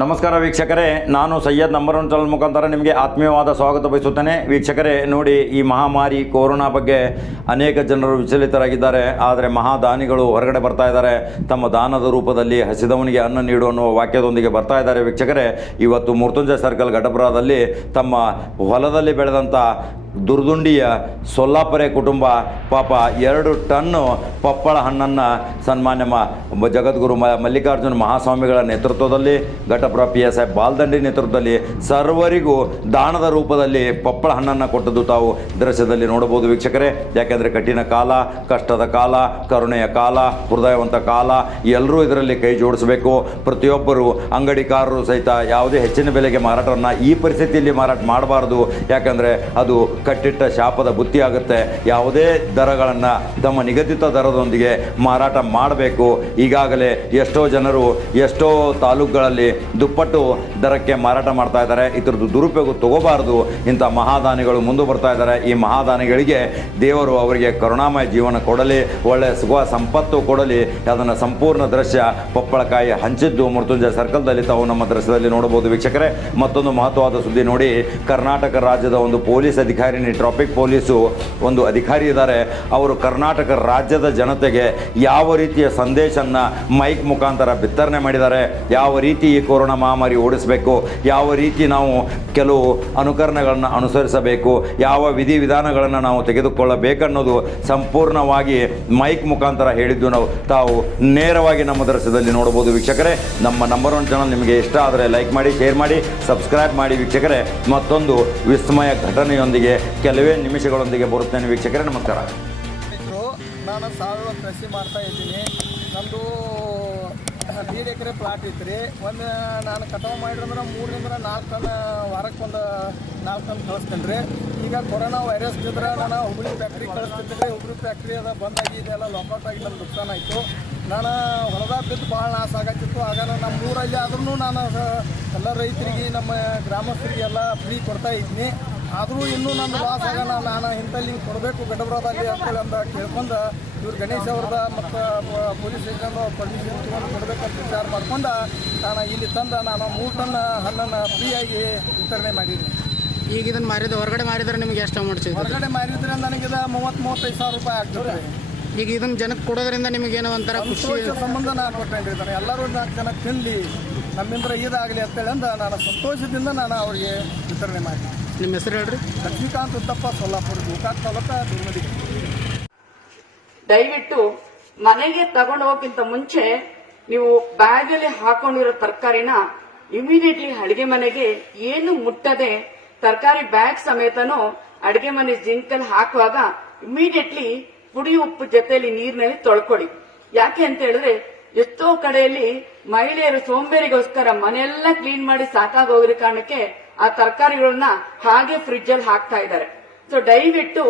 ನಮಸ್ಕಾರ ವೀಕ್ಷಕರೇ, ನಾನು ಸೈಯದ್ ನಂಬರ್ ಒನ್ ಚಾನಲ್ ಮುಖಾಂತರ ನಿಮಗೆ ಆತ್ಮೀಯವಾದ ಸ್ವಾಗತ ಬಯಸುತ್ತೇನೆ. ವೀಕ್ಷಕರೇ, ನೋಡಿ, ಈ ಮಹಾಮಾರಿ ಕೊರೋನಾ ಬಗ್ಗೆ ಅನೇಕ ಜನರು ವಿಚಲಿತರಾಗಿದ್ದಾರೆ. ಆದರೆ ಮಹಾದಾನಿಗಳು ಹೊರಗಡೆ ಬರ್ತಾ ಇದ್ದಾರೆ. ತಮ್ಮ ದಾನದ ರೂಪದಲ್ಲಿ ಹಸಿದವನಿಗೆ ಅನ್ನ ನೀಡು ಅನ್ನುವ ವಾಕ್ಯದೊಂದಿಗೆ ಬರ್ತಾ ಇದ್ದಾರೆ ವೀಕ್ಷಕರೇ. ಇವತ್ತು ಮೃತ್ಯುಂಜಯ ಸರ್ಕಲ್ ಘಟಪುರದಲ್ಲಿ ತಮ್ಮ ಹೊಲದಲ್ಲಿ ಬೆಳೆದಂಥ ದುರ್ದುಂಡಿಯ ಸೊಲ್ಲಾಪುರೆ ಕುಟುಂಬ ಪಾಪ ಎರಡು ಟನ್ನು ಪಪ್ಪಳ ಹಣ್ಣನ್ನು ಸನ್ಮಾನ್ಯ ಜಗದ್ಗುರು ಮ ಮಲ್ಲಿಕಾರ್ಜುನ ಮಹಾಸ್ವಾಮಿಗಳ ನೇತೃತ್ವದಲ್ಲಿ Ghatapura P S. I Baldandi ನೇತೃತ್ವದಲ್ಲಿ ಸರ್ವರಿಗೂ ದಾನದ ರೂಪದಲ್ಲಿ ಪಪ್ಪಳ ಹಣ್ಣನ್ನು ಕೊಟ್ಟದ್ದು ತಾವು ದೃಶ್ಯದಲ್ಲಿ ನೋಡಬಹುದು ವೀಕ್ಷಕರೇ. ಯಾಕೆಂದರೆ ಕಠಿಣ ಕಾಲ, ಕಷ್ಟದ ಕಾಲ, ಕರುಣೆಯ ಕಾಲ, ಹೃದಯವಂತ ಕಾಲ, ಎಲ್ಲರೂ ಇದರಲ್ಲಿ ಕೈ ಜೋಡಿಸಬೇಕು. ಪ್ರತಿಯೊಬ್ಬರು ಅಂಗಡಿಕಾರರು ಸಹಿತ ಯಾವುದೇ ಹೆಚ್ಚಿನ ಬೆಲೆಗೆ ಮಾರಾಟವನ್ನು ಈ ಪರಿಸ್ಥಿತಿಯಲ್ಲಿ ಮಾರಾಟ ಮಾಡಬಾರ್ದು. ಯಾಕಂದರೆ ಅದು ಕಟ್ಟಿಟ್ಟ ಶಾಪದ ಬುತ್ತಿ ಆಗುತ್ತೆ. ಯಾವುದೇ ದರಗಳನ್ನು ತಮ್ಮ ನಿಗದಿತ ದರದೊಂದಿಗೆ ಮಾರಾಟ ಮಾಡಬೇಕು. ಈಗಾಗಲೇ ಎಷ್ಟೋ ಜನರು ಎಷ್ಟೋ ತಾಲೂಕುಗಳಲ್ಲಿ ದುಪ್ಪಟ್ಟು ದರಕ್ಕೆ ಮಾರಾಟ ಮಾಡ್ತಾ ಇದ್ದಾರೆ. ಇದರದ್ದು ದುರುಪಯೋಗ ತಗೋಬಾರ್ದು ಇಂಥ ಮಹಾದಾನಿಗಳು ಮುಂದೆ ಬರ್ತಾ ಇದ್ದಾರೆ. ಈ ಮಹಾದಾನಿಗಳಿಗೆ ದೇವರು ಅವರಿಗೆ ಕರುಣಾಮಯ ಜೀವನ ಕೊಡಲಿ ಒಳ್ಳೆಯ ಸುಖ ಸಂಪತ್ತು ಕೊಡಲಿ. ಅದನ್ನು ಸಂಪೂರ್ಣ ದೃಶ್ಯ ಪಪ್ಪಳಕಾಯಿ ಹಂಚಿದ್ದು ಮೃತ್ಯುಂಜಯ ಸರ್ಕಲ್ದಲ್ಲಿ ತಾವು ನಮ್ಮ ದೃಶ್ಯದಲ್ಲಿ ನೋಡಬಹುದು ವೀಕ್ಷಕರೇ. ಮತ್ತೊಂದು ಮಹತ್ವವಾದ ಸುದ್ದಿ ನೋಡಿ, ಕರ್ನಾಟಕ ರಾಜ್ಯದ ಒಂದು ಪೊಲೀಸ್ ಅಧಿಕಾರಿನಿ ಟ್ರಾಫಿಕ್ ಪೊಲೀಸು ಒಂದು ಅಧಿಕಾರಿ ಇದ್ದಾರೆ. ಅವರು ಕರ್ನಾಟಕ ರಾಜ್ಯದ ಜನತೆಗೆ ಯಾವ ರೀತಿಯ ಮೈಕ್ ಮುಖಾಂತರ ಬಿತ್ತರಣೆ ಮಾಡಿದ್ದಾರೆ. ಯಾವ ರೀತಿ ಈ ಕೊರೋನಾ ಮಹಾಮಾರಿ ಓಡಿಸಬೇಕು? ಯಾವ ರೀತಿ ನಾವು ಕೆಲವು ಅನುಕರಣೆಗಳನ್ನು ಅನುಸರಿಸಬೇಕು? ಯಾವ ವಿಧಿವಿಧಾನಗಳನ್ನು ನಾವು ತೆಗೆದುಕೊಳ್ಳಬೇಕನ್ನೋದು ಸಂಪೂರ್ಣವಾಗಿ ಮೈಕ್ ಮುಖಾಂತರ ಹೇಳಿದ್ದು ನಾವು ತಾವು ನೇರವಾಗಿ ನಮ್ಮ ದೃಶ್ಯದಲ್ಲಿ ನೋಡಬಹುದು ವೀಕ್ಷಕರೇ. ನಮ್ಮ ನಂಬರ್ ಒನ್ ಚಾನಲ್ ನಿಮಗೆ ಇಷ್ಟ ಆದರೆ ಲೈಕ್ ಮಾಡಿ ಶೇರ್ ಮಾಡಿ ಸಬ್ಸ್ಕ್ರೈಬ್ ಮಾಡಿ ವೀಕ್ಷಕರೇ. ಮತ್ತೊಂದು ವಿಸ್ಮಯ ಘಟನೆಯೊಂದಿಗೆ ಕೆಲವೇ ನಿಮಿಷಗಳೊಂದಿಗೆ ಬರುತ್ತೇನೆ ವೀಕ್ಷಕರೇ. ನಮಸ್ಕಾರ. ನಾನು ಸಾವಯವ ಕೃಷಿ ಮಾಡ್ತಾ ಇದ್ದೀನಿ. ನಂದು ದೀಡ್ ಎಕರೆ ಪ್ಲಾಟ್ ಇತ್ತು ರೀ ಒಂದು ನಾನು ಕಟಾವು ಮಾಡಿರಂದ್ರೆ ಮೂರರಿಂದ ನಾಲ್ಕು ಟನ್ ವಾರಕ್ಕೆ ಒಂದು ನಾಲ್ಕು ಟನ್ ಕಳಿಸ್ತೇನೆ ರೀ ಈಗ ಕೊರೋನಾ ವೈರಸ್ ಇದ್ರೆ ನಾನು ಹುಬ್ಳಿ ಫ್ಯಾಕ್ಟ್ರಿ ಕಳಿಸ್ತಿದ್ದೆ. ರೀ ಹುಬ್ಳಿ ಫ್ಯಾಕ್ಟ್ರಿ ಅದ ಬಂದಾಗಿ ಇದೆಲ್ಲ ಲಾಕೌಟ್ ಆಗಿ ನನ್ನ ನುಕ್ಸಾನ ಆಯಿತು. ನಾನು ಹೊಲದಾಗ ಬಿದ್ದು ಭಾಳ ನಾಶ ಆಗತ್ತಿತ್ತು. ಆಗ ನಮ್ಮ ಊರಲ್ಲಿ ಆದ್ರೂ ನಾನು ಎಲ್ಲ ರೈತರಿಗೆ, ನಮ್ಮ ಗ್ರಾಮಸ್ಥರಿಗೆ ಎಲ್ಲ ಫ್ರೀ ಕೊಡ್ತಾ ಇದ್ದೀನಿ ಆದರೂ ಇನ್ನೂ ನನ್ನ ಲಾಸ್ ಆಗೋಣ ನಾನು ಇಂಥಲ್ಲಿ ಕೊಡಬೇಕು ಗಡಬರದಲ್ಲಿ ಅಂತೇಳಿ ಅಂತ ಕೇಳ್ಕೊಂಡು ಇವ್ರು ಗಣೇಶ್ ಅವ್ರದ ಮತ್ತು ಪೊಲೀಸ್ ಸ್ಟೇಷನ್ ಪರ್ಮಿಷನ್ ತೊಗೊಂಡು ಕೊಡಬೇಕಂತ ವಿಚಾರ ಮಾಡ್ಕೊಂಡು ನಾನು ಇಲ್ಲಿ ತಂದು ನಾನು ಮೂರು ಟನ್ ಹಣ್ಣನ್ನು ಫ್ರೀಯಾಗಿ ವಿತರಣೆ ಮಾಡಿದ್ದೀನಿ. ಈಗ ಇದನ್ನು ಮಾರಿದ ಹೊರಗಡೆ ಮಾರಿದ್ರೆ ನಿಮ್ಗೆ ಎಷ್ಟು ಅಮೌಂಟ್ ಸಿಗುತ್ತೆ ಹೊರಗಡೆ ಮಾರಿದ್ರೆ ನನಗಿದ ಮೂವತ್ತು ಮೂವತ್ತೈದು ಸಾವಿರ ರೂಪಾಯಿ ಆಗ್ತದೆ. ಈಗ ಇದನ್ನು ಜನಕ್ಕೆ ಕೊಡೋದ್ರಿಂದ ನಿಮಗೆ ಏನೋ ಒಂಥರ ಖುಷಿ ಸಂಬಂಧ ನಾನು ಕೊಟ್ಟೇನೆ ರೀ ಎಲ್ಲರೂ ನಾಲ್ಕು ಜನ ತಿನ್ನಲಿ ನಮ್ಮಿಂದ ಇದಾಗಲಿ ಅಂತೇಳಿ ಅಂದ ನಾನು ಸಂತೋಷದಿಂದ ನಾನು ಅವರಿಗೆ ವಿತರಣೆ ಮಾಡಿದ್ದೀನಿ. ನಿಮ್ಮ ಹೆಸರು ಹೇಳ್ರಿ. ಲಕ್ಷ್ಮೀಕಾಂತ್ ಉತ್ತಪ್ಪ ಸೊಲ್ಲಾಪುರ ಗೋಕಾಕ್ ತಾಲೂಕ ದುರ್ಮದಿ ದಯವಿಟ್ಟು ಮನೆಗೆ ತಗೊಂಡು ಮುಂಚೆ ನೀವು ಬ್ಯಾಗ್ ಅಲ್ಲಿ ಹಾಕೊಂಡಿರೋ ತರಕಾರಿನ ಇಮಿಡಿಯೇಟ್ಲಿ ಅಡಿಗೆ ಮನೆಗೆ ಏನು ಮುಟ್ಟದೆ ತರಕಾರಿ ಬ್ಯಾಗ್ ಸಮೇತನೂ ಅಡಿಗೆ ಮನೆ ಜಿಂಕಲ್ಲಿ ಹಾಕುವಾಗ ಇಮಿಡಿಯೇಟ್ಲಿ ಪುಡಿ ಉಪ್ಪು ಜೊತೆಯಲ್ಲಿ ನೀರಿನಲ್ಲಿ ತೊಳ್ಕೊಳ್ಳಿ. ಯಾಕೆ ಅಂತ ಹೇಳಿದ್ರೆ ಎಷ್ಟೋ ಕಡೆಯಲ್ಲಿ ಮಹಿಳೆಯರು ಸೋಂಬೇರಿಗೋಸ್ಕರ ಮನೆಯೆಲ್ಲ ಕ್ಲೀನ್ ಮಾಡಿ ಸಾಕಾಗೋಗಿರೋ ಕಾರಣಕ್ಕೆ ಆ ತರಕಾರಿಗಳನ್ನ ಹಾಗೆ ಫ್ರಿಡ್ಜ್ ಅಲ್ಲಿ ಹಾಕ್ತಾ ಇದ್ದಾರೆ. ಸೊ ದಯವಿಟ್ಟು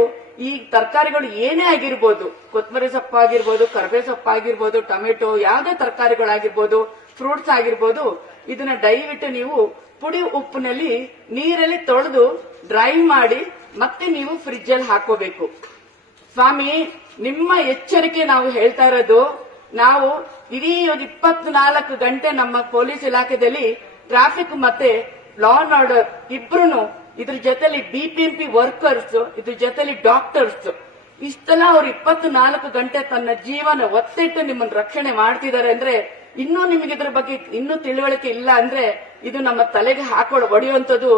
ಈ ತರಕಾರಿಗಳು ಏನೇ ಆಗಿರ್ಬೋದು ಕೊತ್ತಂಬರಿ ಸೊಪ್ಪು ಆಗಿರ್ಬೋದು ಕರ್ಬೇ ಸೊಪ್ಪು ಆಗಿರ್ಬೋದು ಟೊಮೆಟೊ, ಯಾವುದೇ ತರಕಾರಿಗಳಾಗಿರ್ಬೋದು, ಫ್ರೂಟ್ಸ್ ಆಗಿರ್ಬೋದು, ಇದನ್ನ ದಯವಿಟ್ಟು ನೀವು ಪುಡಿ ಉಪ್ಪಿನಲ್ಲಿ ನೀರಲ್ಲಿ ತೊಳೆದು ಡ್ರೈ ಮಾಡಿ ಮತ್ತೆ ನೀವು ಫ್ರಿಜ್ ಅಲ್ಲಿ ಹಾಕೋಬೇಕು. ಸ್ವಾಮಿ, ನಿಮ್ಮ ಎಚ್ಚರಿಕೆ ನಾವು ಹೇಳ್ತಾ ಇರೋದು, ನಾವು ಇಡೀ ಒಂದು ಇಪ್ಪತ್ನಾಲ್ಕು ಗಂಟೆ ನಮ್ಮ ಪೊಲೀಸ್ ಇಲಾಖೆಯಲ್ಲಿ ಟ್ರಾಫಿಕ್ ಮತ್ತೆ ಲಾ ಅಂಡ್ ಆರ್ಡರ್ ಇಬ್ರು ಇದ್ರ ಜೊತೆಲಿ ಬಿಪಿಎಂಪಿ ವರ್ಕರ್ಸ್ ಇದ್ರ ಜೊತೆಲಿ ಡಾಕ್ಟರ್ಸ್ ಇಷ್ಟೆಲ್ಲ ಅವ್ರು ಇಪ್ಪತ್ನಾಲ್ಕು ಗಂಟೆ ತನ್ನ ಜೀವನ ಒತ್ತಿಟ್ಟು ನಿಮ್ಮನ್ನ ರಕ್ಷಣೆ ಮಾಡ್ತಿದ್ದಾರೆ ಅಂದ್ರೆ ಇನ್ನೂ ನಿಮಗೆ ಇದ್ರ ಬಗ್ಗೆ ಇನ್ನೂ ತಿಳುವಳಿಕೆ ಇಲ್ಲ ಅಂದ್ರೆ ಇದು ನಮ್ಮ ತಲೆಗೆ ಹಾಕೊಳ್ಳ ಹೊಡೆಯುವಂತದ್ದು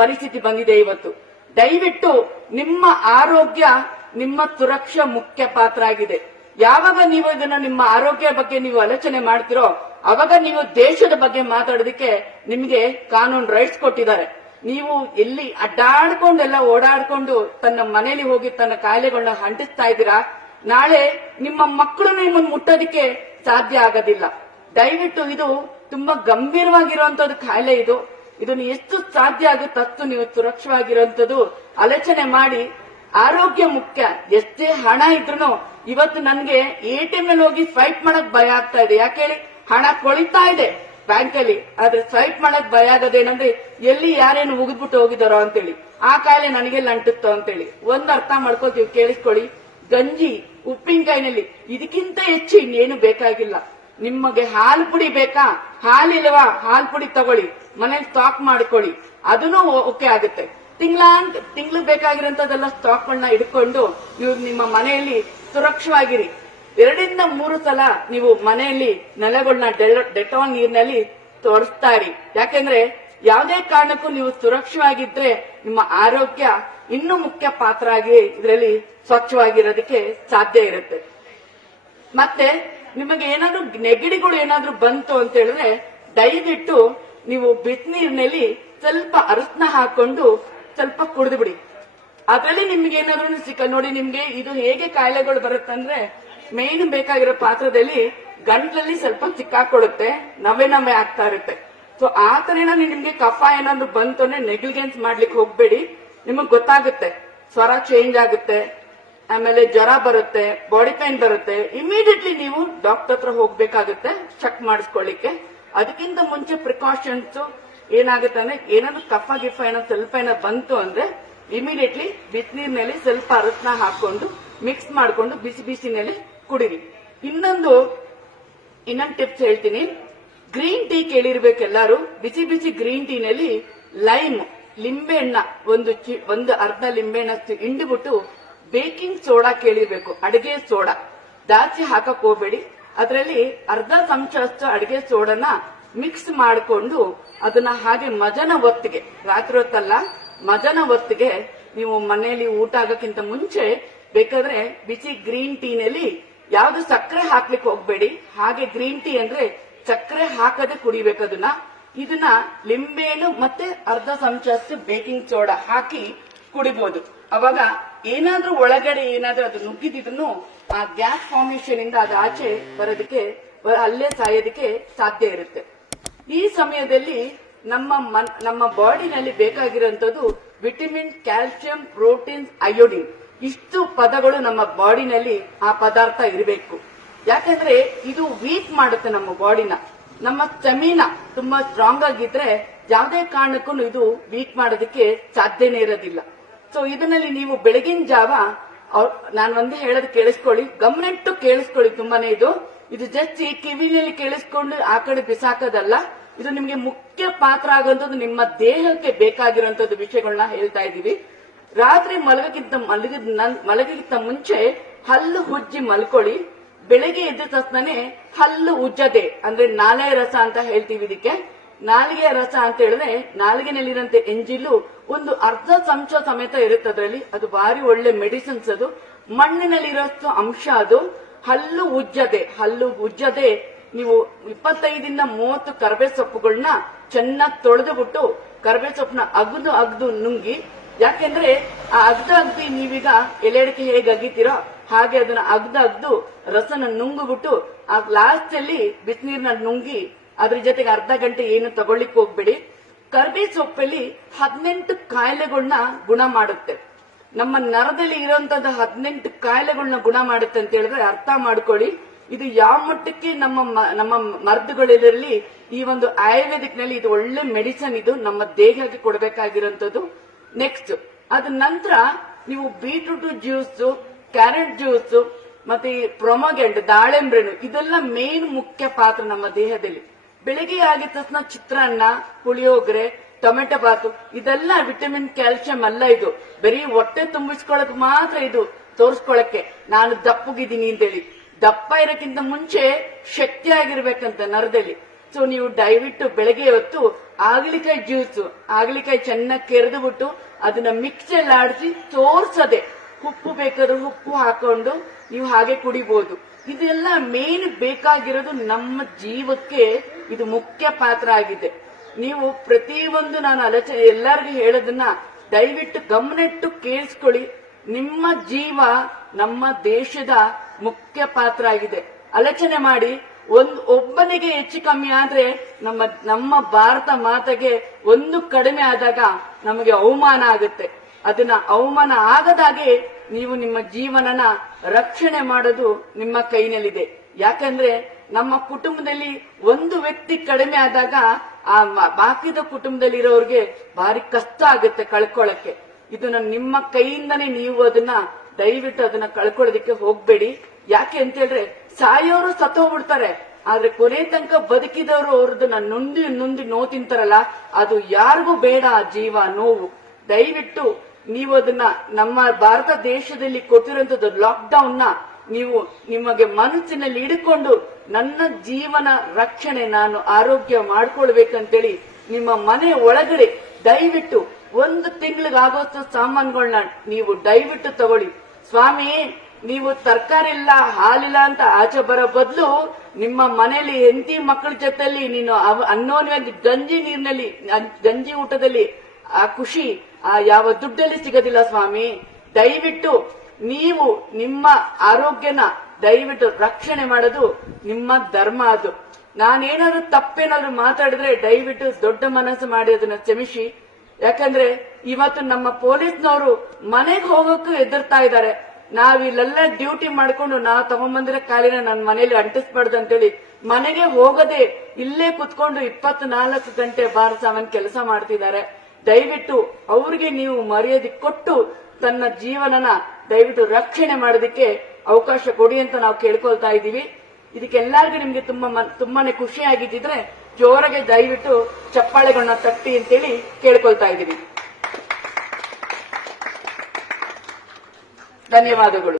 ಪರಿಸ್ಥಿತಿ ಬಂದಿದೆ ಇವತ್ತು. ದಯವಿಟ್ಟು ನಿಮ್ಮ ಆರೋಗ್ಯ ನಿಮ್ಮ ಸುರಕ್ಷಾ ಮುಖ್ಯ ಪಾತ್ರ ಆಗಿದೆ ಯಾವಾಗ ನೀವು ಇದನ್ನ ನಿಮ್ಮ ಆರೋಗ್ಯ ಬಗ್ಗೆ ನೀವು ಆಲೋಚನೆ ಮಾಡ್ತಿರೋ, ಅವಾಗ ನೀವು ದೇಶದ ಬಗ್ಗೆ ಮಾತಾಡೋದಕ್ಕೆ ನಿಮಗೆ ಕಾನೂನು ರೈಟ್ಸ್ ಕೊಟ್ಟಿದ್ದಾರೆ. ನೀವು ಎಲ್ಲಿ ಅಡ್ಡಾಡ್ಕೊಂಡೆಲ್ಲ ಓಡಾಡ್ಕೊಂಡು ತನ್ನ ಮನೇಲಿ ಹೋಗಿ ತನ್ನ ಕಾಯಿಲೆಗಳನ್ನ ಹಂಟಿಸ್ತಾ ಇದ್ದೀರಾ? ನಾಳೆ ನಿಮ್ಮ ಮಕ್ಕಳು ನಿಮ್ಮನ್ನು ಮುಟ್ಟೋದಕ್ಕೆ ಸಾಧ್ಯ ಆಗೋದಿಲ್ಲ. ದಯವಿಟ್ಟು ಇದು ತುಂಬಾ ಗಂಭೀರವಾಗಿರುವಂತದ್ದು ಕಾಯಿಲೆ ಇದು. ಇದನ್ನು ಎಷ್ಟು ಸಾಧ್ಯ ಆಗುತ್ತೆ ಅಷ್ಟು ನೀವು ಸುರಕ್ಷವಾಗಿರುವಂತದ್ದು ಆಲೋಚನೆ ಮಾಡಿ. ಆರೋಗ್ಯ ಮುಖ್ಯ. ಎಷ್ಟೇ ಹಣ ಇದ್ರು ಇವತ್ತು ನನ್ಗೆ ಎಟಿಎಂ ನಲ್ಲಿ ಹೋಗಿ ಸ್ವೈಪ್ ಮಾಡಕ್ ಭಯ ಆಗ್ತಾ ಇದೆ. ಯಾಕೆ ಹೇಳಿ? ಹಣ ಕೊಳಿತಾ ಇದೆ. ಬ್ಯಾಂಕ್ ಅಲ್ಲಿ ಆದ್ರೆ ಸ್ವೈಪ್ ಮಾಡಕ್ ಭಯ ಆಗೋದೇನಂದ್ರೆ ಎಲ್ಲಿ ಯಾರೇನು ಮುಗಿದ್ಬಿಟ್ಟು ಹೋಗಿದಾರೋ ಅಂತೇಳಿ. ಆ ಕಾಯಿಲೆ ನನಗೆ ಅಂಟುತ್ತೋ ಅಂತೇಳಿ. ಒಂದ್ ಅರ್ಥ ಮಾಡ್ಕೋತೀವಿ ಕೇಳಿಸ್ಕೊಳ್ಳಿ. ಗಂಜಿ, ಉಪ್ಪಿನಕಾಯಿನಲ್ಲಿ ಇದಕ್ಕಿಂತ ಹೆಚ್ಚು ಇನ್ನೇನು ಬೇಕಾಗಿಲ್ಲ. ನಿಮಗೆ ಹಾಲು ಪುಡಿ ಬೇಕಾ? ಹಾಲಿಲ್ವಾ ಹಾಲು ಪುಡಿ ತಗೊಳ್ಳಿ. ಮನೇಲಿ ಸ್ಟಾಕ್ ಮಾಡ್ಕೊಳ್ಳಿ. ಅದನ್ನು ಓಕೆ ಆಗುತ್ತೆ. ತಿಂಗಳ ತಿಂಗಳು ಸ್ಟಾಕ್ ಸ್ಟಾಕ್ಗಳನ್ನ ಇಟ್ಕೊಂಡು ಇವ್ರು ನಿಮ್ಮ ಮನೆಯಲ್ಲಿ ಸುರಕ್ಷವಾಗಿರಿ. ಎರಡರಿಂದ ಮೂರು ಸಲ ನೀವು ಮನೆಯಲ್ಲಿ ನೆಲಗಳನ್ನ ಡೆಟಾಲ್ ನೀರಿನಲ್ಲಿ ತೋರಿಸ್ತಾ ಇರಿ ಯಾಕೆಂದ್ರೆ ಯಾವುದೇ ಕಾರಣಕ್ಕೂ ನೀವು ಸುರಕ್ಷವಾಗಿದ್ರೆ ನಿಮ್ಮ ಆರೋಗ್ಯ ಇನ್ನೂ ಮುಖ್ಯ ಪಾತ್ರ ಆಗಿ ಇದರಲ್ಲಿ ಸ್ವಚ್ಛವಾಗಿರೋದಕ್ಕೆ ಸಾಧ್ಯ ಇರುತ್ತೆ. ಮತ್ತೆ ನಿಮಗೆ ಏನಾದ್ರೂ ನೆಗಡಿಗಳು ಏನಾದ್ರೂ ಬಂತು ಅಂತ ಹೇಳಿದ್ರೆ ದಯವಿಟ್ಟು ನೀವು ಬಿಸಿನೀರಿನಲ್ಲಿ ಸ್ವಲ್ಪ ಅರಸನ ಹಾಕೊಂಡು ಸ್ವಲ್ಪ ಕುಡಿದು ಬಿಡಿ. ಅದರಲ್ಲಿ ನಿಮ್ಗೆ ಏನಾದ್ರು ಸಿಕ್ಕ ನೋಡಿ, ನಿಮ್ಗೆ ಇದು ಹೇಗೆ ಕಾಯಿಲೆಗಳು ಬರುತ್ತಂದ್ರೆ ಮೇನ್ ಬೇಕಾಗಿರೋ ಪಾತ್ರದಲ್ಲಿ ಗಂಟ್ಲಲ್ಲಿ ಸ್ವಲ್ಪ ಸಿಕ್ಕಾಕೊಳ್ಳುತ್ತೆ ನವೆ ನವೆ ಆಗ್ತಾ ಇರುತ್ತೆ. ಸೊ ಆ ತರ ಏನಾದ್ರು ನಿಮ್ಗೆ ಕಫ ಏನಾದ್ರು ಬಂತು ಅಂದ್ರೆ ನೆಗ್ಲಿಗೆನ್ಸ್ ಮಾಡ್ಲಿಕ್ಕೆ ಹೋಗ್ಬೇಡಿ. ನಿಮಗ್ ಗೊತ್ತಾಗುತ್ತೆ. ಸ್ವರ ಚೇಂಜ್ ಆಗುತ್ತೆ. ಆಮೇಲೆ ಜ್ವರ ಬರುತ್ತೆ ಬಾಡಿ ಪೈನ್ ಬರುತ್ತೆ. ಇಮಿಡಿಯೇಟ್ಲಿ ನೀವು ಡಾಕ್ಟರ್ ಹತ್ರ ಹೋಗ್ಬೇಕಾಗುತ್ತೆ ಚೆಕ್ ಮಾಡಿಸ್ಕೊಳ್ಳಿಕ್ಕೆ. ಅದಕ್ಕಿಂತ ಮುಂಚೆ ಪ್ರಿಕಾಷನ್ಸ್ ಏನಾಗುತ್ತೆ ಅಂದ್ರೆ ಏನಾದ್ರು ಕಫ ಗಿಫ ಏನಾದ್ರು ಸ್ವಲ್ಪ ಏನಾದ್ರು ಬಂತು ಅಂದ್ರೆ ಇಮಿಡಿಯೇಟ್ಲಿ ಬಿಸಿನೀರಿನಲ್ಲಿ ಸ್ವಲ್ಪ ಅರತ್ನ ಹಾಕೊಂಡು ಮಿಕ್ಸ್ ಮಾಡ್ಕೊಂಡು ಬಿಸಿ ಬಿಸಿನಲ್ಲಿ ಕುಡಿರಿ. ಇನ್ನೊಂದು ಇನ್ನೊಂದು ಟಿಪ್ಸ್ ಹೇಳ್ತೀನಿ. ಗ್ರೀನ್ ಟೀ ಕೇಳಿರ್ಬೇಕೆಲ್ಲಾರು ಬಿಸಿ ಬಿಸಿ ಗ್ರೀನ್ ಟೀನಲ್ಲಿ ಲೈಮ್ ಲಿಂಬೆಹಣ್ಣ ಒಂದು ಒಂದು ಅರ್ಧ ಲಿಂಬೆಹಣ್ಣಷ್ಟು ಹಿಂಡಿಬಿಟ್ಟು ಬೇಕಿಂಗ್ ಸೋಡಾ ಕೇಳಿರ್ಬೇಕು, ಅಡಿಗೆ ಸೋಡಾ ಜಾಸ್ತಿ ಹಾಕಕ್ ಹೋಗ್ಬೇಡಿ. ಅದರಲ್ಲಿ ಅರ್ಧ ಚಮಚಷ್ಟು ಅಡಿಗೆ ಸೋಡನ ಮಿಕ್ಸ್ ಮಾಡಿಕೊಂಡು ಅದನ್ನ ಹಾಗೆ ಮಜನ ಹೊತ್ತಿಗೆ, ರಾತ್ರಿ ಹೊತ್ತಲ್ಲ, ಮಜನ ಹೊತ್ತಿಗೆ ನೀವು ಮನೆಯಲ್ಲಿ ಊಟ ಆಗೋಕ್ಕಿಂತ ಮುಂಚೆ ಬೇಕಾದ್ರೆ ಬಿಸಿ ಗ್ರೀನ್ ಟೀನಲ್ಲಿ ಯಾವ್ದು ಸಕ್ಕರೆ ಹಾಕ್ಲಿಕ್ಕೆ ಹೋಗ್ಬೇಡಿ, ಹಾಗೆ ಗ್ರೀನ್ ಟೀ ಅಂದ್ರೆ ಸಕ್ಕರೆ ಹಾಕದೆ ಕುಡಿಬೇಕು ಅದನ್ನ. ಇದನ್ನ ಲಿಂಬೆಹಣ್ಣು ಮತ್ತೆ ಅರ್ಧ ಚಮಚ ಬೇಕಿಂಗ್ ಸೋಡಾ ಹಾಕಿ ಕುಡಿಬಹುದು ಅವಾಗ ಏನಾದ್ರೂ ಒಳಗಡೆ ಏನಾದ್ರೂ ಅದು ನುಗ್ಗಿದ್ರು ಆ ಗ್ಯಾಸ್ ಫಾರ್ಮೇಶನ್ ಇಂದ ಅದು ಆಚೆ ಬರೋದಕ್ಕೆ ಅಲ್ಲೇ ಸಾಯೋದಕ್ಕೆ ಸಾಧ್ಯ ಇರುತ್ತೆ. ಈ ಸಮಯದಲ್ಲಿ ನಮ್ಮ ನಮ್ಮ ಬಾಡಿನಲ್ಲಿ ಬೇಕಾಗಿರುವಂತದ್ದು ವಿಟಮಿನ್ ಕ್ಯಾಲ್ಸಿಯಂ ಪ್ರೋಟೀನ್ಸ್ ಅಯೋಡಿನ್ ಇಷ್ಟು ಪದಗಳು ನಮ್ಮ ಬಾಡಿನಲ್ಲಿ ಆ ಪದಾರ್ಥ ಇರಬೇಕು. ಯಾಕಂದ್ರೆ ಇದು ವೀಕ್ ಮಾಡುತ್ತೆ ನಮ್ಮ ಬಾಡಿನ. ನಮ್ಮ ಸ್ಟಮಿನ ತುಂಬಾ ಸ್ಟ್ರಾಂಗ್ ಆಗಿದ್ರೆ ಯಾವುದೇ ಕಾರಣಕ್ಕೂ ಇದು ವೀಕ್ ಮಾಡೋದಕ್ಕೆ ಸಾಧ್ಯನೇ ಇರೋದಿಲ್ಲ. ಸೊ ಇದನ್ನಲ್ಲಿ ನೀವು ಬೆಳಗಿನ ಜಾವ ನಾನು ಒಂದೇ ಹೇಳೋದು ಕೇಳಿಸ್ಕೊಳ್ಳಿ. ಗಮನಿಟ್ಟು ಕೇಳಿಸ್ಕೊಳ್ಳಿ ತುಂಬಾನೇ ಇದು. ಇದು ಜಸ್ಟ್ ಈ ಕಿವಿನಲ್ಲಿ ಕೇಳಿಸ್ಕೊಂಡು ಆ ಕಡೆ ಬಿಸಾಕೋದಲ್ಲ. ಇದು ನಿಮಗೆ ಮುಖ್ಯ ಪಾತ್ರ ಆಗುವಂತದ್ದು ನಿಮ್ಮ ದೇಹಕ್ಕೆ ಬೇಕಾಗಿರುವಂತದ್ದು ವಿಷಯಗಳನ್ನ ಹೇಳ್ತಾ ಇದ್ದೀವಿ ರಾತ್ರಿ ಮಲಗಕ್ಕಿಂತ ಮಲಗಿದ ಮಲಗಕ್ಕಿಂತ ಮುಂಚೆ ಹಲ್ಲು ಉಜ್ಜಿ ಮಲ್ಕೊಳ್ಳಿ. ಬೆಳಗ್ಗೆ ಎದ್ದ ತಕ್ಷಣನೇ ಹಲ್ಲು ಉಜ್ಜದೆ. ಅಂದ್ರೆ ನಾಲೆಯ ರಸ ಅಂತ ಹೇಳ್ತೀವಿ ಇದಕ್ಕೆ. ನಾಲಿಗೆ ರಸ ಅಂತ ಹೇಳಿದ್ರೆ ನಾಲಿಗೆನಲ್ಲಿರಂತೆ ಎಂಜಿಲು ಒಂದು ಅರ್ಧ ಚಮಚ ಸಮೇತ ಇರುತ್ತೆ ಅದರಲ್ಲಿ. ಅದು ಭಾರಿ ಒಳ್ಳೆ ಮೆಡಿಸಿನ್ಸ್ ಅದು. ಮಣ್ಣಿನಲ್ಲಿರೋಷ್ಟು ಅಂಶ ಅದು. ಹಲ್ಲು ಉಜ್ಜದೆ. ಹಲ್ಲು ಉಜ್ಜದೆ. ನೀವು ಇಪ್ಪತ್ತೈದಿಂದ ಮೂವತ್ತು ಕರ್ಬೇ ಸೊಪ್ಪುಗಳನ್ನ ಚೆನ್ನಾಗಿ ತೊಳೆದು ಬಿಟ್ಟು ಕರ್ಬೇ ಸೊಪ್ಪನ್ನ ಅಗದು ಅಗ್ದು ನುಂಗಿ ಯಾಕೆಂದ್ರೆ ಆ ಅಗ್ದ ಅಗ್ದಿ ನೀವೀಗ ಎಲೆ ಹೇಗೆ ಅಗಿತೀರೋ ಹಾಗೆ ಅದನ್ನ ಅಗ್ದ ಅಗ್ದು ರಸನ ನುಂಗುಬಿಟ್ಟು ಆ ಲಾಸ್ಟ್ ಅಲ್ಲಿ ಬಿಸಿನೀರ್ನ ನುಂಗಿ ಅದ್ರ ಜೊತೆಗೆ ಅರ್ಧ ಗಂಟೆ ಏನು ತಗೊಳ್ಳಿಕ್ ಹೋಗ್ಬೇಡಿ. ಕರ್ಬೇ ಸೊಪ್ಪಲ್ಲಿ ಹದಿನೆಂಟು ಕಾಯಿಲೆಗಳನ್ನ ಗುಣ ಮಾಡುತ್ತೆ. ನಮ್ಮ ನರದಲ್ಲಿ ಇರುವಂತದ್ದು ಹದಿನೆಂಟು ಕಾಯಿಲೆಗಳನ್ನ ಗುಣ ಮಾಡುತ್ತೆ ಅಂತ ಹೇಳಿದ್ರೆ ಅರ್ಥ ಮಾಡ್ಕೊಳ್ಳಿ. ಇದು ಯಾವ ಮಟ್ಟಕ್ಕೆ ನಮ್ಮ ನಮ್ಮ ಮರ್ದುಗಳಲ್ಲಿ ಈ ಒಂದು ಆಯುರ್ವೇದಿಕ್ನಲ್ಲಿ ಇದು ಒಳ್ಳೆ ಮೆಡಿಸನ್ ಇದು. ನಮ್ಮ ದೇಹಕ್ಕೆ ಕೊಡಬೇಕಾಗಿರುವಂತದ್ದು ನೆಕ್ಸ್ಟ್ ಅದ ನಂತರ ನೀವು ಬೀಟ್ರೂಟ್ ಜ್ಯೂಸ್ ಕ್ಯಾರೆಟ್ ಜ್ಯೂಸ್ ಮತ್ತೆ ಪ್ರೊಮೊಗೆಂಟ್ ದಾಳಿಂಬ್ರೆನು ಇದೆಲ್ಲ ಮೇನ್ ಮುಖ್ಯ ಪಾತ್ರ ನಮ್ಮ ದೇಹದಲ್ಲಿ. ಬೆಳಿಗ್ಗೆ ಆಗಿದ ತಕ್ಷಣ ಚಿತ್ರಾನ್ನ, ಪುಳಿಯೋಗರೆ, ಟೊಮೆಟೊ ಬಾತು, ಇದೆಲ್ಲ ವಿಟಮಿನ್ ಕ್ಯಾಲ್ಸಿಯಂ ಅಲ್ಲ ಇದು. ಬರೀ ಹೊಟ್ಟೆ ತುಂಬಿಸ್ಕೊಳಕ್ ಮಾತ್ರ ಇದು ತೋರಿಸ್ಕೊಳಕ್ಕೆ. ನಾನು ದಪ್ಪಗಿದ್ದೀನಿ ಅಂತೇಳಿ. ದಪ್ಪ ಇರೋಕ್ಕಿಂತ ಮುಂಚೆ ಶಕ್ತಿ ಆಗಿರ್ಬೇಕಂತ ನರದಲ್ಲಿ. ಸೊ ನೀವು ದಯವಿಟ್ಟು ಬೆಳಗ್ಗೆ ಹೊತ್ತು ಆಗ್ಲಿಕಾಯಿ ಜ್ಯೂಸ್ ಆಗ್ಲಿಕಾಯಿ ಚೆನ್ನಾಗಿ ಕೆರೆದು ಬಿಟ್ಟು ಅದನ್ನ ಮಿಕ್ಸಲ್ಲಿ ಆಡಿಸಿ ತೋರ್ಸದೆ. ಉಪ್ಪು ಬೇಕಾದ್ರೂ ಉಪ್ಪು ಹಾಕೊಂಡು ನೀವು ಹಾಗೆ ಕುಡಿಬಹುದು ಇದೆಲ್ಲ ಮೇನ್ ಬೇಕಾಗಿರೋದು ನಮ್ಮ ಜೀವಕ್ಕೆ ಇದು ಮುಖ್ಯ ಪಾತ್ರ ಆಗಿದೆ. ನೀವು ಪ್ರತಿಯೊಂದು ನಾನು ಆಲೋಚನೆ ಎಲ್ಲರಿಗೂ ಹೇಳೋದನ್ನ ದಯವಿಟ್ಟು ಗಮನಿಟ್ಟು ಕೇಳಿಸ್ಕೊಳ್ಳಿ. ನಿಮ್ಮ ಜೀವ ನಮ್ಮ ದೇಶದ ಮುಖ್ಯ ಪಾತ್ರ ಆಗಿದೆ. ಆಲೋಚನೆ ಮಾಡಿ ಒಂದು ಒಬ್ಬನಿಗೆ ಹೆಚ್ಚು ಕಮ್ಮಿ ಆದ್ರೆ ನಮ್ಮ ನಮ್ಮ ಭಾರತ ಮಾತೆಗೆ ಒಂದು ಕಡಿಮೆ ಆದಾಗ ನಮಗೆ ಅವಮಾನ ಆಗುತ್ತೆ. ಅದನ್ನ ಅವಮಾನ ಆಗದಾಗೆ ನೀವು ನಿಮ್ಮ ಜೀವನನ ರಕ್ಷಣೆ ಮಾಡೋದು ನಿಮ್ಮ ಕೈನಲ್ಲಿದೆ. ಯಾಕಂದ್ರೆ ನಮ್ಮ ಕುಟುಂಬದಲ್ಲಿ ಒಂದು ವ್ಯಕ್ತಿ ಕಡಿಮೆ ಆದಾಗ ಆ ಬಾಕಿದ ಕುಟುಂಬದಲ್ಲಿ ಇರೋರಿಗೆ ಭಾರಿ ಕಷ್ಟ ಆಗುತ್ತೆ ಕಳ್ಕೊಳ್ಳಕ್ಕೆ ಇದನ್ನ ನಿಮ್ಮ ಕೈಯಿಂದನೇ ನೀವು ಅದನ್ನ ದಯವಿಟ್ಟು ಅದನ್ನ ಕಳ್ಕೊಳ್ಳೋದಕ್ಕೆ ಹೋಗ್ಬೇಡಿ. ಯಾಕೆ ಅಂತ ಹೇಳಿದ್ರೆ ಸಾಯೋರು ಸತ್ತೋಗ್ಬಿಡ್ತಾರೆ. ಆದ್ರೆ ಕೊನೆ ತನಕ ಬದುಕಿದವರು ಅವ್ರದನ್ನ ನೊಂದಿ ನುಂದಿ ನೋ ತಿಂತಾರಲ್ಲ, ಅದು ಯಾರಿಗೂ ಬೇಡ ಆ ಜೀವ ನೋವು. ದಯವಿಟ್ಟು ನೀವು ಅದನ್ನ ನಮ್ಮ ಭಾರತ ದೇಶದಲ್ಲಿ ಕೊಟ್ಟಿರುವಂತದ್ದು ಲಾಕ್ ಡೌನ್ನ ನೀವು ನಿಮಗೆ ಮನಸ್ಸಿನಲ್ಲಿ ಇಡ್ಕೊಂಡು ನನ್ನ ಜೀವನ ರಕ್ಷಣೆ ನಾನು ಆರೋಗ್ಯ ಮಾಡ್ಕೊಳ್ಬೇಕಂತೇಳಿ ನಿಮ್ಮ ಮನೆ ಒಳಗಡೆ ದಯವಿಟ್ಟು ಒಂದು ತಿಂಗಳಿಗಾಗೋಷ್ಟು ಸಾಮಾನುಗಳನ್ನ ನೀವು ದಯವಿಟ್ಟು ತಗೊಳ್ಳಿ. ಸ್ವಾಮಿ ನೀವು ತರಕಾರಿ ಇಲ್ಲ ಹಾಲಿಲ್ಲ ಅಂತ ಆಚೆ ಬರೋ ಬದಲು ನಿಮ್ಮ ಮನೆಯಲ್ಲಿ ಹೆಂಡತಿ ಮಕ್ಕಳ ಜೊತೆಲಿ ನೀನು ಅನ್ಯೋನ್ಯವಾಗಿ ಗಂಜಿ ನೀರಿನಲ್ಲಿ ಗಂಜಿ ಊಟದಲ್ಲಿ ಆ ಖುಷಿ, ಆ ಯಾವ ದುಡ್ಡಲ್ಲಿ ಸಿಗೋದಿಲ್ಲ ಸ್ವಾಮಿ. ದಯವಿಟ್ಟು ನೀವು ನಿಮ್ಮ ಆರೋಗ್ಯನ ದಯವಿಟ್ಟು ರಕ್ಷಣೆ ಮಾಡೋದು ನಿಮ್ಮ ಧರ್ಮ ಅದು. ನಾನೇನಾದ್ರು ತಪ್ಪೇನಾದ್ರು ಮಾತಾಡಿದ್ರೆ ದಯವಿಟ್ಟು ದೊಡ್ಡ ಮನಸ್ಸು ಮಾಡಿ ಅದನ್ನ ಕ್ಷಮಿಸಿ. ಯಾಕಂದ್ರೆ ಇವತ್ತು ನಮ್ಮ ಪೊಲೀಸ್ನವರು ಮನೆಗೆ ಹೋಗೋಕ್ಕೂ ಹೆದರ್ತಾ ಇದ್ದಾರೆ. ನಾವ್ ಇಲ್ಲೆಲ್ಲ ಡ್ಯೂಟಿ ಮಾಡ್ಕೊಂಡು ನಾ ತಗೊಂಬಂದಿರೋ ಕಾಲಿನ ನನ್ನ ಮನೇಲಿ ಅಂಟಿಸ್ಬಾರ್ದು ಅಂತೇಳಿ ಮನೆಗೆ ಹೋಗದೆ ಇಲ್ಲೇ ಕುತ್ಕೊಂಡು ಇಪ್ಪತ್ನಾಲ್ಕು ಗಂಟೆ ಬಾರ ಸಾಮಾನ್ ಕೆಲಸ ಮಾಡ್ತಿದ್ದಾರೆ. ದಯವಿಟ್ಟು ಅವ್ರಿಗೆ ನೀವು ಮರ್ಯಾದೆ ಕೊಟ್ಟು ತನ್ನ ಜೀವನನ ದಯವಿಟ್ಟು ರಕ್ಷಣೆ ಮಾಡೋದಕ್ಕೆ ಅವಕಾಶ ಕೊಡಿ ಅಂತ ನಾವು ಕೇಳ್ಕೊಳ್ತಾ ಇದ್ದೀವಿ. ಇದಕ್ಕೆಲ್ಲರಿಗೂ ನಿಮ್ಗೆ ತುಂಬಾ ತುಂಬಾನೇ ಖುಷಿ ಆಗಿದ್ದಿದ್ರೆ ಜೋರಾಗೆ ದಯವಿಟ್ಟು ಚಪ್ಪಾಳೆಗಳನ್ನ ತಟ್ಟಿ ಅಂತೇಳಿ ಕೇಳ್ಕೊಳ್ತಾ ಇದ್ದೀವಿ. ಧನ್ಯವಾದಗಳು.